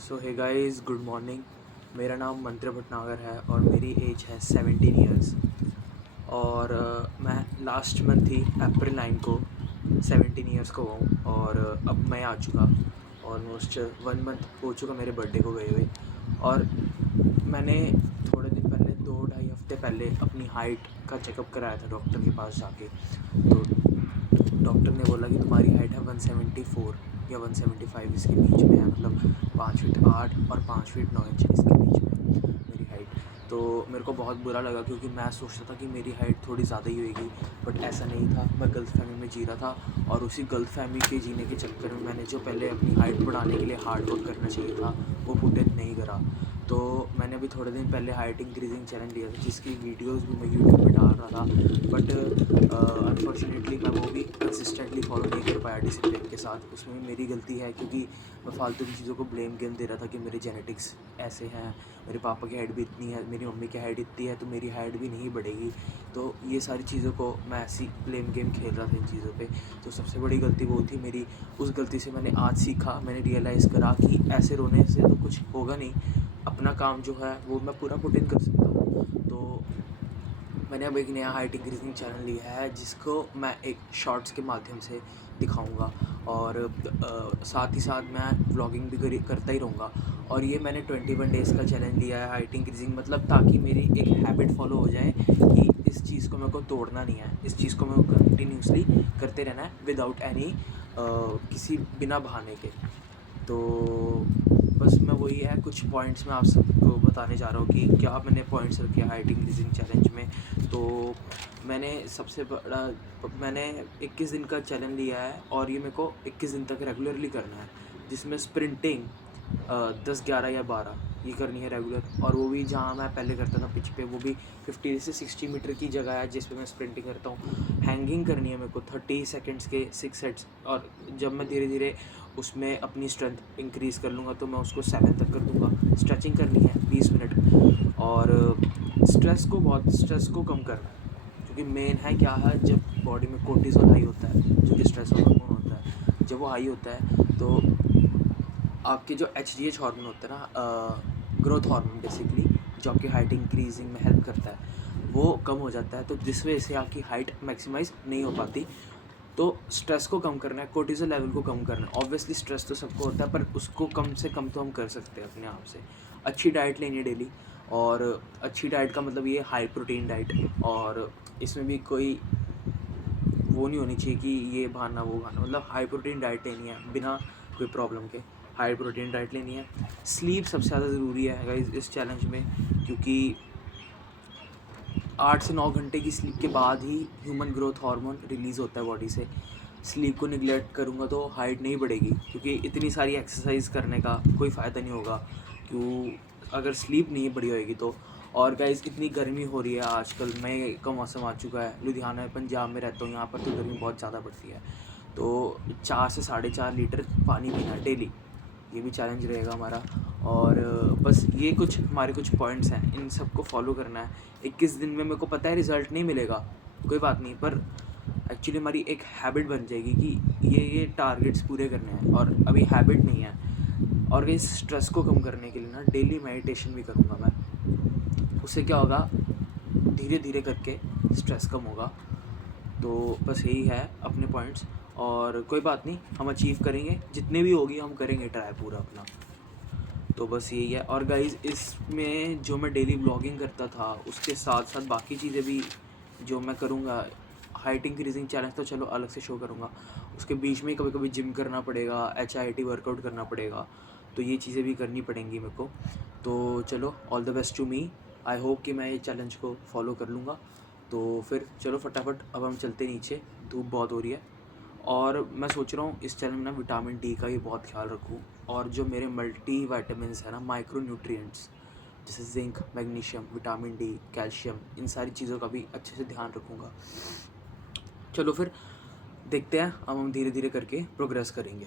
सो hey guys, good morning. मेरा नाम मंत्र भटनागर है और मेरी एज है 17 ईयर्स। और मैं लास्ट मंथ ही अप्रैल 9 को 17 ईयर्स को हुआ हूँ। और अब मैं आ चुका ऑलमोस्ट 1 मंथ हो चुका मेरे बर्थडे को गए हुए। और मैंने थोड़े दिन पहले 2-2.5 हफ्ते पहले अपनी हाइट का चेकअप कराया था डॉक्टर के पास जाके। तो डॉक्टर ने बोला कि तुम्हारी हाइट है 174 या 175 इसके बीच में है, मतलब 5 फीट 8 और 5 फीट 9 इंच इसके बीच में है मेरी हाइट। तो मेरे को बहुत बुरा लगा क्योंकि मैं सोचता था कि मेरी हाइट थोड़ी ज़्यादा ही होएगी, बट ऐसा नहीं था। मैं गलत फहमी में जी रहा था और उसी गलत फहमी के जीने के चक्कर में मैंने जो पहले अपनी हाइट बढ़ाने के लिए हार्ड वर्क करना चाहिए था वो पुट इन नहीं करा। तो मैंने अभी थोड़े दिन पहले हाइट इंक्रीजिंग चैलेंज लिया था जिसकी वीडियोस भी मैं यूट्यूब पे डाल रहा था, बट अनफॉर्चुनेटली मैं वो भी कंसिस्टेंटली फॉलो नहीं कर पाया डिसिप्लिन के साथ। उसमें मेरी गलती है क्योंकि मैं फालतू की चीज़ों को ब्लेम गेम दे रहा था कि मेरे जेनेटिक्स ऐसे हैं, मेरे पापा की हाइट भी इतनी है, मेरी मम्मी की हाइट इतनी है, तो मेरी हाइट भी नहीं बढ़ेगी। तो ये सारी चीज़ों को मैं ऐसी ब्लेम गेम खेल रहा था इन चीज़ों पे। तो सबसे बड़ी गलती वो थी मेरी। उस गलती से मैंने आज सीखा, मैंने रियलाइज़ करा कि ऐसे रोने से तो कुछ होगा नहीं, अपना काम जो है वो मैं पूरा पुट इन कर सकता हूँ। तो मैंने अब एक नया हाइट इंक्रीजिंग चैनल लिया है जिसको मैं एक शॉर्ट्स के माध्यम से दिखाऊंगा और साथ ही साथ मैं व्लॉगिंग भी करता ही रहूँगा। और ये मैंने 21 डेज़ का चैलेंज लिया है हाइट इंक्रीजिंग, मतलब ताकि मेरी एक हैबिट फॉलो हो जाए कि इस चीज़ को मेरे को तोड़ना नहीं है, इस चीज़ को मेरे को कंटिन्यूसली करते रहना है विदाउट एनी किसी बिना बहाने के। तो बस मैं वही है, कुछ पॉइंट्स मैं आप सबको बताने जा रहा हूँ कि क्या मैंने पॉइंट्स रखे हाइट इंक्रीजिंग चैलेंज में। तो मैंने सबसे बड़ा मैंने 21 दिन का चैलेंज लिया है और ये मेरे को 21 दिन तक रेगुलरली करना है, जिसमें स्प्रिंटिंग 10, 11 या 12 ये करनी है रेगुलर। और वो भी जहाँ मैं पहले करता था पिच पे, वो भी 50 से 60 मीटर की जगह है जिस पे मैं स्प्रिंटिंग करता हूँ। हैंगिंग करनी है मेरे को 30 सेकंड्स के 6 सेट्स। और जब मैं धीरे धीरे उसमें अपनी स्ट्रेंथ इंक्रीज़ कर लूँगा तो मैं उसको 7 तक कर दूँगा। स्ट्रेचिंग करनी है 20 मिनट। और स्ट्रेस को कम करना है, क्योंकि मेन है क्या है, जब बॉडी में कोर्टिसोल हाई होता है जो कि स्ट्रेस हार्मोन होता है, जब वो हाई होता है तो आपके जो HGH हार्मोन होता है ना, ग्रोथ हार्मोन बेसिकली, जो आपकी हाइट इंक्रीजिंग में हेल्प करता है, वो कम हो जाता है। तो जिस वजह से आपकी हाइट मैक्सिमाइज नहीं हो पाती। तो स्ट्रेस को कम करना है, कोर्टिसोल लेवल को कम करना है। ऑब्वियसली स्ट्रेस तो सबको होता है, पर उसको कम से कम तो हम कर सकते हैं अपने आप से। अच्छी डाइट लेनी है डेली। और अच्छी डाइट का मतलब ये हाई प्रोटीन डाइट, और इसमें भी कोई वो नहीं होनी चाहिए कि ये बहाना वो बहाना, मतलब हाई प्रोटीन डाइट लेनी है बिना कोई प्रॉब्लम के। हाई प्रोटीन डाइट लेनी है। स्लीप सबसे ज़्यादा ज़रूरी है गाइस इस चैलेंज में, क्योंकि 8 से 9 घंटे की स्लीप के बाद ही ह्यूमन ग्रोथ हार्मोन रिलीज़ होता है बॉडी से। स्लीप को निगलेक्ट करूँगा तो हाइट नहीं बढ़ेगी, क्योंकि इतनी सारी एक्सरसाइज करने का कोई फ़ायदा नहीं होगा क्यों, अगर स्लीप नहीं बढ़ी होएगी तो। और गाइस इतनी गर्मी हो रही है आजकल, मई का मौसम आ चुका है। लुधियाना पंजाब में रहता हूँ, यहाँ पर तो गर्मी बहुत ज़्यादा पड़ती है। तो 4 से 4.5 लीटर पानी पीना डेली, ये भी चैलेंज रहेगा हमारा। और बस ये कुछ हमारे कुछ पॉइंट्स हैं, इन सबको फॉलो करना है। 21 दिन में मेरे को पता है रिज़ल्ट नहीं मिलेगा, कोई बात नहीं, पर एक्चुअली हमारी एक हैबिट बन जाएगी कि ये टारगेट्स पूरे करने हैं। और अभी हैबिट नहीं है। और इस स्ट्रेस को कम करने के लिए ना डेली मेडिटेशन भी करूँगा मैं। उससे क्या होगा, धीरे धीरे करके स्ट्रेस कम होगा। तो बस यही है अपने पॉइंट्स। और कोई बात नहीं, हम अचीव करेंगे, जितने भी होगी हम करेंगे ट्राई पूरा अपना। तो बस यही है। और गाइज़ इसमें जो मैं डेली व्लॉगिंग करता था उसके साथ साथ बाकी चीज़ें भी जो मैं करूँगा, हाइट इंक्रीजिंग चैलेंज तो चलो अलग से शो करूँगा, उसके बीच में कभी कभी जिम करना पड़ेगा, HIIT वर्कआउट करना पड़ेगा। तो ये चीज़ें भी करनी पड़ेंगी मेरे को। तो चलो, all the best to me. I hope कि मैं ये चैलेंज को फॉलो कर लूँगा। तो फिर चलो फटाफट अब हम चलते नीचे, धूप बहुत हो रही है। और मैं सोच रहा हूँ इस चैनल में ना विटामिन डी का ही बहुत ख्याल रखूँ। और जो मेरे मल्टी वाइटामिन है ना, माइक्रो न्यूट्रिएंट्स, जैसे zinc, magnesium, vitamin D, calcium, इन सारी चीज़ों का भी अच्छे से ध्यान रखूँगा। चलो फिर देखते हैं, अब हम धीरे धीरे करके प्रोग्रेस करेंगे।